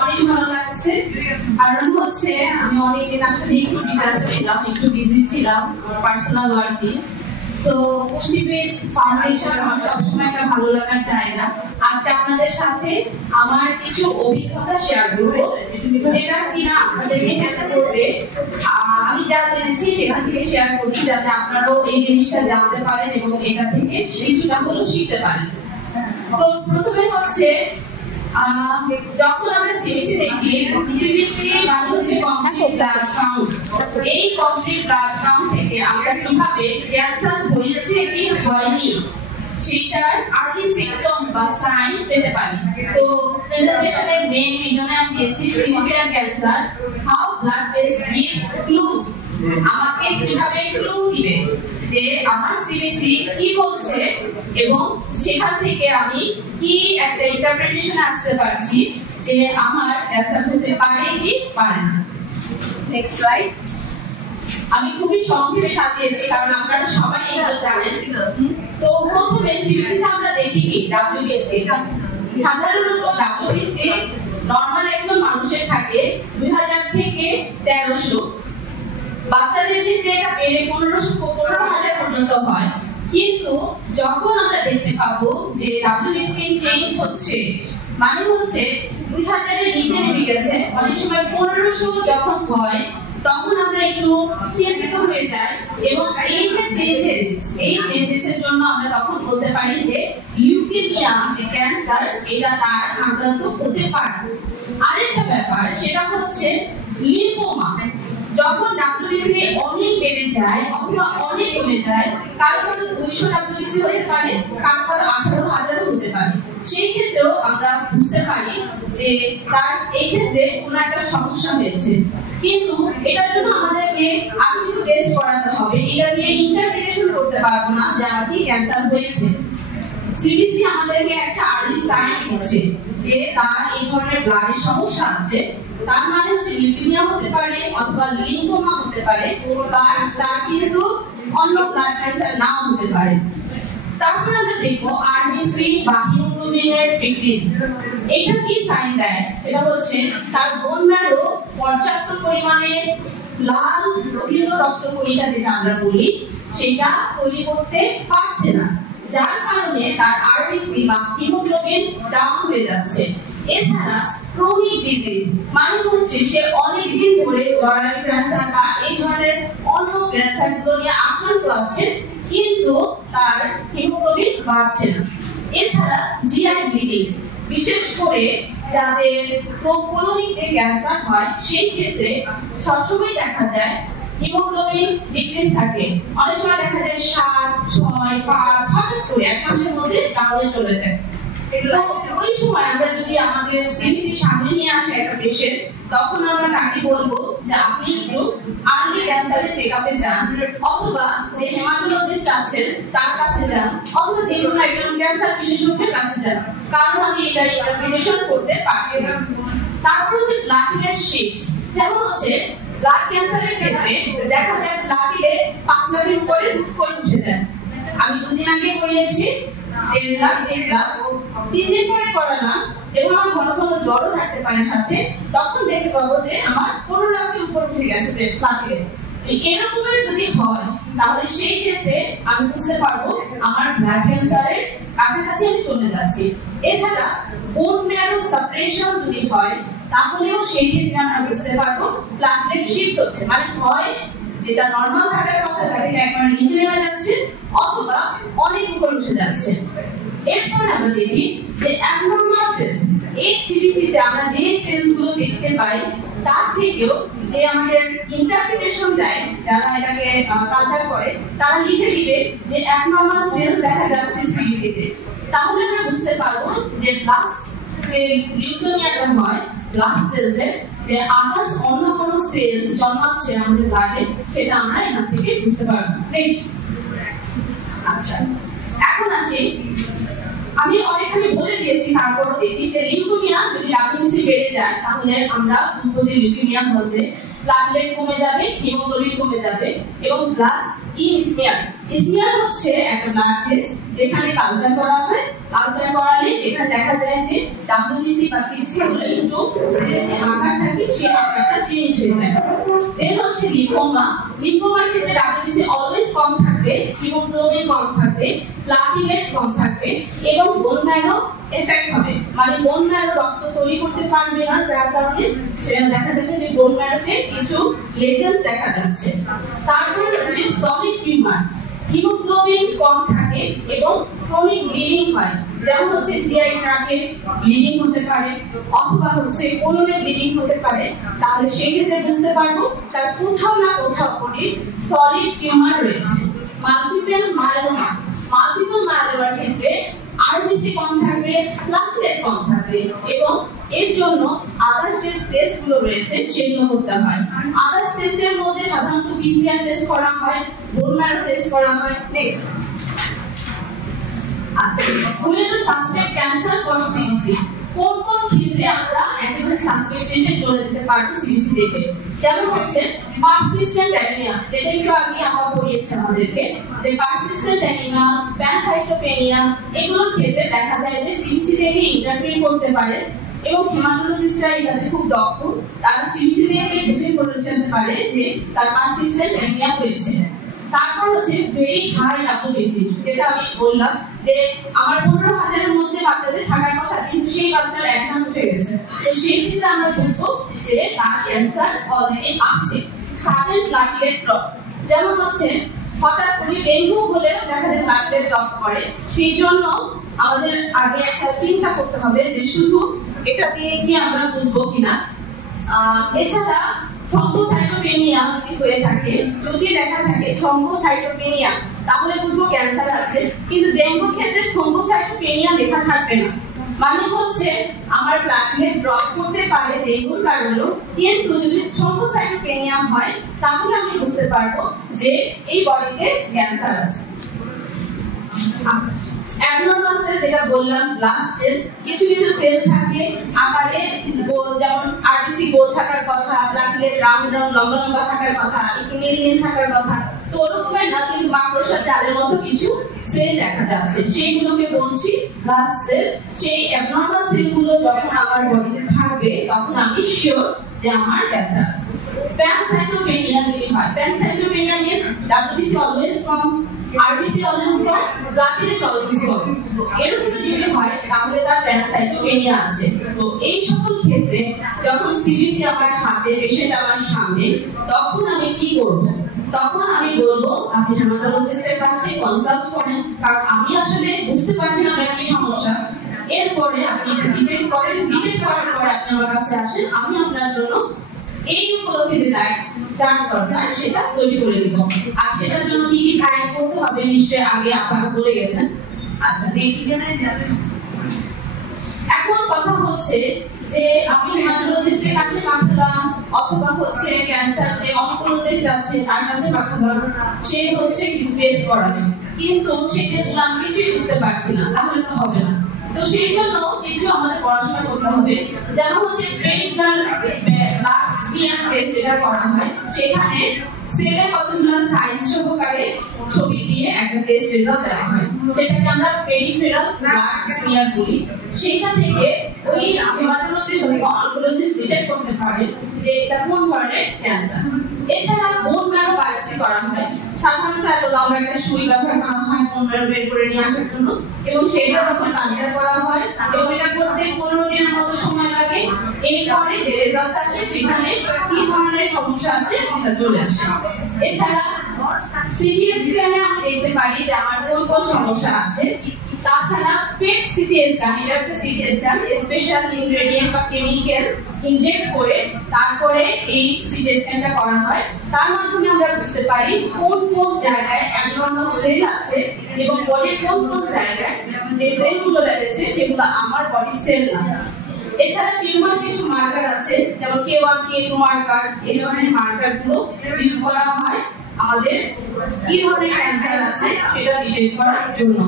অনেক ভালো লাগছে, কারণ হচ্ছে আমি অনেকদিন আসলে একটু ডিটেলস ছিলাম, একটু বিজি ছিলাম পার্সোনাল ওয়ার্কে। তো পুষ্টিবিদ ফাউন্ডেশন আমার সবসময় একটা ভালো লাগার জায়গা। আজকে আপনাদের সাথে আমার কিছু অভিজ্ঞতা শেয়ার করবো, যেটা কিনা আপনাদেরকে হেল্প করবে। আমি যা জেনেছি সেখান থেকে শেয়ার করছি, যাতে আপনারাও এই জিনিসটা জানতে পারেন এবং এটা থেকে কিছুটা হলেও শিখতে পারেন। তো প্রথমে হচ্ছে যখন আমরা সিবিসি দেখি, সিবিসি মানে হচ্ছে কমপ্লিট ব্লাড কাউন্ট। এই কমপ্লিট ব্লাড কাউন্ট থেকে আমরা কিভাবে ক্যান্সার হয়েছে কি হয়নি সেটার আর্লি সিম্পটমস বা সাইন পেতে পারি। তো প্রেজেন্টেশনের মেইন রিজনে আমি দিয়েছি CBC and cancer, how blood test gives clues. আমাকে কিভাবে ক্লু দিবে যে আমার সিবিসি কি বলছে এবং সেখান থেকে আমি কি একটা ইন্টারপ্রিটেশন আসতে পারছি যে আমার ক্যান্সার হতে পারে কি পারে না। Next slide. আমি খুবই সংক্ষেপে সাজিয়েছি কারণ আপনারা সবাই এগুলো জানেন। তো প্রথমে সিবিসিতে আমরা দেখি কি ডাব্লিউবিসি। সাধারণত ডাব্লিউবিসি নরমাল একজন মানুষের থাকে 2000 থেকে 1300, বাচ্চাদের ক্ষেত্রে এটা বেড়ে 15,000 পর্যন্ত হয়। কিন্তু যখন আমরা দেখতে পাবো যে ডাব্লিউবিসি চেঞ্জ হচ্ছে, মানে হচ্ছে 2000 এর নিচে নেমে গেছে, অনেক সময় 1500 যখন হয় তখন আমরা একটু চিন্তিত হয়ে যাই এবং এই যে চেঞ্জেসের জন্য আমরা তখন বলতে পারি যে লিউকেমিয়া, যে ক্যান্সার, এটা তার আক্রান্ত হতে পারে। আরেকটা ব্যাপার সেটা হচ্ছে লিম্ফোমা। যখন ডাব্লিউবিসি অনেক বেড়ে যায় অথবা অনেক কমে যায়, কারো 200 ডাব্লিউবিসি হতে পারে, কারো 18,000 হতে পারে, সেই ক্ষেত্রেও আমরা বুঝতে পারি যে তার এই ক্ষেত্রে কোনো একটা সমস্যা হয়েছে। কিন্তু এটার জন্য আমাদেরকে আরো কিছু টেস্ট করাতে হবে, এটা দিয়ে ইন্টারপ্রিটেশন করতে পারবো না যে আমার কি ক্যান্সার হয়েছে। সিবিসি আমাদেরকে একটা আর্লি সাইন দিচ্ছে যে তার এই ধরনের ব্লাডের সমস্যা আছে। তার মানে হচ্ছে লিউকেমিয়া হতে পারে অথবা লিম্ফোমা হতে পারে, বা তার কিন্তু অন্য ব্লাড ক্যান্সার নাও হতে পারে। তারপর আমরা দেখবো আরবিসি বা হিমোগ্লোবিনের ডিক্রিজ। এটা কি সাইন দেয়? এটা হচ্ছে তার বোন ম্যারো পর্যাপ্ত পরিমাণে লাল লোহিত রক্তকণিকা যেটা আমরা বলি সেটা তৈরি করতে পারছে না, যার কারণে তার আরবিসি বা হিমোগ্লোবিন ডাউন হয়ে যাচ্ছে। এছাড়া ক্রনিক ডিজিজ মানে হচ্ছে সে অনেকদিন ধরে জরায়ু ক্যান্সার বা এই ধরনের অন্য ক্যান্সারগুলো নিয়ে আক্রান্ত আছে, কিন্তু তার হিমোগ্লোবিন বাড়ছে না। এছাড়া জিআই ব্লিডিং, বিশেষ করে যাদের কোলনিক যে ক্যান্সার হয় সেই ক্ষেত্রে সবসময় দেখা যায় হিমোগ্লোবিন ডিক্রিজ থাকে। অনেক সময় দেখা যায় 7, 6, 5 হঠাৎ করে এক মাসের মধ্যে ডাউনে চলে যায়। তো ওই সময় আমরা যদি আমাদের সিবিসি সামনে নিয়ে আসে একটা পেশেন্ট, তখন আমরা তাকে বলবো যে আপনি একটু আর্লি ক্যান্সারের চেকআপে যান, অথবা যে হেমাটোলজিস্ট আছেন তার কাছে যান, অথবা যে কোনো একজন ক্যান্সার বিশেষজ্ঞের কাছে যান, কারণ আমি এটা ইন্টারপ্রিটেশন করতে পারছি না। তারপর হচ্ছে প্লাটিলেট শিফট। যেমন হচ্ছে ব্লাড ক্যান্সারের ক্ষেত্রে দেখা যায় প্লাটিলে 5 লাখের উপরে করে উঠে যায়। আমি 2 দিন আগে করিয়েছি 1.5 লাখ, 3 দিন পরে করালাম এবং আমার ঘন ঘন জ্বরও থাকতে পারে সাথে, তখন দেখতে পাবো যে আমার 15 লাখের উপর উঠে গেছে প্লাটিলেট। এরকমের যদি হয় তাহলে সেই ক্ষেত্রে আমি বুঝতে পারবো আমার ব্লাড ক্যান্সারের কাছাকাছি আমি চলে যাচ্ছি। এছাড়া বোন ম্যারো সাপ্রেশন যদি হয় তাহলেও সেই ক্ষেত্রে আমরা বুঝতে পারবো প্লাটিলেট শিফট হচ্ছে, মানে হয় যেটা নরমাল থাকার কথা তা থেকে একবার নিচে নেমে যাচ্ছে অথবা অনেক উপরে উঠে যাচ্ছে। এরপর আমরা দেখি যে অ্যাবনরমাল সেলস। এই সিবিসিতে আমরা যে সেলস গুলো দেখতে পাই তার থেকেও যে আমাদের ইন্টারপ্রিটেশন দেয়, যারা এটাকে কালচার করে তারা লিখে দিবে যে অ্যাবনরমাল সেলস দেখা যাচ্ছে সিবিসিতে, তাহলে আমরা বুঝতে পারবো যে প্লাস যে লিউকেমিয়াটা হয় ব্লাড সেলসের যে আদার্স অন্য কোনো সেলস জন্মাচ্ছে আমাদের ব্লাডে, সেটা আমরা এখান থেকে বুঝতে পারবো। নেক্সট, আচ্ছা এখন আসি আমি অনেকখানি বলে দিয়েছি, তারপর দেখি যে লিউকেমিয়া যদি ডাব্লিউবিসি বেড়ে যায় তাহলে আমরা বুঝবো যে লিউকেমিয়া হলে প্লেটলেট কমে যাবে, হিমোগ্লোবিন কমে যাবে এবং প্লাস স্মিয়ার। স্মিয়ার হচ্ছে একটা ব্লাড টেস্ট যেখানে কালচার করা হয়। কালচার করালে সেখানে দেখা যায় যে ডাব্লিউবিসি বা সিবিসি হলে একটু সেলের যে আকার থাকে সেই আকারটা চেঞ্জ হয়ে যায়। দেন হচ্ছে লিম্ফোমা। লিম্ফোমার ক্ষেত্রে ডাব্লিউবিসি অলওয়েজ কম থাকবে, হিমোগ্লোবিন কম থাকবে, প্লেটলেটস কম থাকবে এবং বোন ম্যারো এফেক্ট হবে, মানে বোন ম্যারো রক্ত তৈরি করতে পারবে না, যার কারণে দেখা যাবে যে বোন ম্যারোতে কিছু লেজেন্স দেখা যাচ্ছে। তারপর হচ্ছে সলিড টিউমার। হিমোগ্লোবিন কম থাকে এবং ক্রনিক ব্লিডিং হয়, যেমন হচ্ছে জিআই ট্র্যাক্টে ব্লিডিং হতে পারে অথবা হচ্ছে কোলনে ব্লিডিং হতে পারে। তাহলে সেই ক্ষেত্রে বুঝতে পারবো তার কোথাও না কোথাও করে সলিড টিউমার রয়েছে। Multiple myeloma. মাল্টিপল মায়োলোমার ক্ষেত্রে আরবিসি কম থাকবে, প্লেটলেট কম থাকবে এবং এর জন্য আদার্স যে টেস্টগুলো রয়েছে সেগুলো করতে হয়। আদার্স টেস্টের মধ্যে সাধারণত পিসিআর টেস্ট করা হয়, বোন ম্যারো টেস্ট করা হয়। নেক্সট, আচ্ছা, we have to suspect cancer for CBC. কোন কোন ক্ষেত্রে আমরা একেবারে সাসপেক্টেশনে চলে যেতে পারবো সিবিসি দেখে? যেমন হচ্ছে পারসিস্টেন্ট অ্যানিমিয়া, যেটা একটু আগে আমরা পড়িয়েছি আমাদেরকে, যে পারসিস্টেন্ট অ্যানিমিয়া, প্যানসাইটোপেনিয়া, এগুলোর ক্ষেত্রে দেখা যায় যে সিবিসি দেখে ইন্টারফেয়ার করতে পারে এবং হেমাটোলজিস্টরা এটাতে খুব দক্ষ, তারা সিবিসি দেখে বুঝে করে ফেলতে পারে যে তার পারসিস্টেন্ট অ্যানিমিয়া হয়েছে। তারপর হচ্ছে ভেরি হাই ডাব্লিউবিসি, যেটা আমি বললাম যে আমার 15,000-এর মধ্যে বাচ্চাদের থাকার কথা, কিন্তু সেই বাচ্চার 1,000 উঠে গেছে। তো সেই ক্ষেত্রে আমরা বুঝবো যে তার ক্যান্সার অলরেডি আছে। সাডেন প্লেটলেট ড্রপ, যেমন হচ্ছে হঠাৎ করে ডেঙ্গু হলেও দেখা যায় প্লেটলেট ড্রপ করে। সেই জন্য আমাদের আগে একটা চিন্তা করতে হবে যে শুধু এটা দিয়ে কি আমরা বুঝবো কিনা। এছাড়া থ্রম্বোসাইটোপেনিয়া যদি হয়ে থাকে, যদি দেখা থাকে থ্রম্বোসাইটোপেনিয়া, তাহলে বুঝবো ক্যান্সার আছে। কিন্তু ডেঙ্গুর ক্ষেত্রে থ্রম্বোসাইটোপেনিয়া লেখা থাকবে না, মানে হচ্ছে আমার প্লেটলেট ড্রপ করতে পারে ডেঙ্গুর কারণেও, কিন্তু যদি থ্রম্বোসাইটোপেনিয়া হয় তাহলে আমি বুঝতে পারবো যে এই বডিতে ক্যান্সার আছে। আচ্ছা, অ্যাবনর্মাল সেল যেটা বললাম, ব্লাস্ট সেল, কিছু কিছু সেল থাকে আকারে গোল, যেমন আরবিসি গোল থাকার কথা, প্লেটলেট রাউন্ড রাউন্ড লম্বা লম্বা থাকার কথা, একটু নীল নীল থাকার কথা, তো ওরকমের না, কিন্তু মাকড়সার জালের মতো কিছু সেল দেখা যাচ্ছে, সেইগুলোকে বলছি ব্লাস্ট সেল। সেই অ্যাবনর্মাল সেলগুলো যখন আমার বডিতে থাকবে তখন আমি শিওর যে আমার ক্যান্সার আছে। প্যানসাইটোপেনিয়া যদি হয়, প্যানসাইটোপেনিয়া মিন্স ডাব্লিউবিসি অলওয়েজ কম, আরবিসি অলওয়েজ কম, প্লেটলেট অলওয়েজ কম। তো এরকম যদি হয় তাহলে তার প্যানসাইটোপেনিয়া আছে। তো এই সকল ক্ষেত্রে যখন সিবিসি আমার হাতে, পেশেন্ট আমার সামনে, তখন আমি কি করব? তখন আমি বলবো আপনি হেমাটোলজিস্টের কাছে কনসাল্ট করেন, কারণ আমি আসলে বুঝতে পারছি না আপনার কি সমস্যা। এরপরে আপনি ডিটেক্ট করেন, ডিটেক্ট করার পরে আপনি আমার কাছে আসেন, আমি আপনার জন্য এই উপলক্ষে যে ডায়েট দরকার সেটা তৈরি করে দিব। আর সেটার জন্য কি কি ডায়েট করতে হবে নিশ্চয়ই আগে আপনারা বলে গেছেন। আচ্ছা, নেক্সট যাবে। এখন কথা হচ্ছে যে আপনি হেমাটোলজিস্টের কাছে পাঠালাম অথবা হচ্ছে ক্যান্সার যে অনকোলজিস্ট আছে তার কাছে পাঠালাম, সে হচ্ছে কিছু টেস্ট করালেন, কিন্তু সেই টেস্টগুলো আমি কিছুই বুঝতে পারছি না, তাহলে তো হবে না। তো সেই জন্য কিছু আমাদের পড়াশোনা করতে হবে, যেমন হচ্ছে পেরিফেরাল ব্লাড স্মিয়ার টেস্ট যেটা করা হয়, সেখানে সেলের কতগুলো সাইজ সহকারে ছবি দিয়ে একটা টেস্ট রেজাল্ট দেওয়া হয়, যেটাকে আমরা পেরিফেরাল ব্লাড স্মিয়ার বলি। সেটা থেকে ওই হেমাটোলজিস্ট অথবা অনকোলজিস্ট ডিটেক্ট করতে পারে যে এটা কোন ধরনের ক্যান্সার। এছাড়া বোন ম্যারো বায়োপসি করা হয়, সাধারণত এত লম্বা একটা সুই ব্যবহার করা হয় বোন ম্যারো বের করে নিয়ে আসার জন্য, এবং সেটা তখন কালচার করা হয় এবং এটা করতে 15 দিনের মতো সময় লাগে। এরপরে যে রেজাল্ট আসে সেখানে কি ধরনের সমস্যা আছে সেটা চলে আসে। এছাড়া সিটি স্ক্যানে আমি দেখতে পারি যে আমার কোন কোন সমস্যা আছে। তাছাড়া পেট সিটি স্ক্যান, এটা একটা সিটি স্ক্যান, স্পেশাল ইনগ্রেডিয়েন্ট বা কেমিক্যাল ইনজেক্ট করে তারপরে এই সিটি স্ক্যানটা করা হয়। তার মাধ্যমে আমরা বুঝতে পারি কোন কোন জায়গায় অ্যাবনর্মাল সেল আছে এবং বডির কোন কোন জায়গায় যে সেলগুলো রয়েছে সেগুলো আমার বডির সেল না। এছাড়া টিউমার কিছু মার্কার আছে, যেমন K1 K2 মার্কার, এই ধরনের মার্কারগুলো ইউজ করা হয় আমাদের কি ধরনের ক্যান্সার আছে সেটা ডিটেক্ট করার জন্য।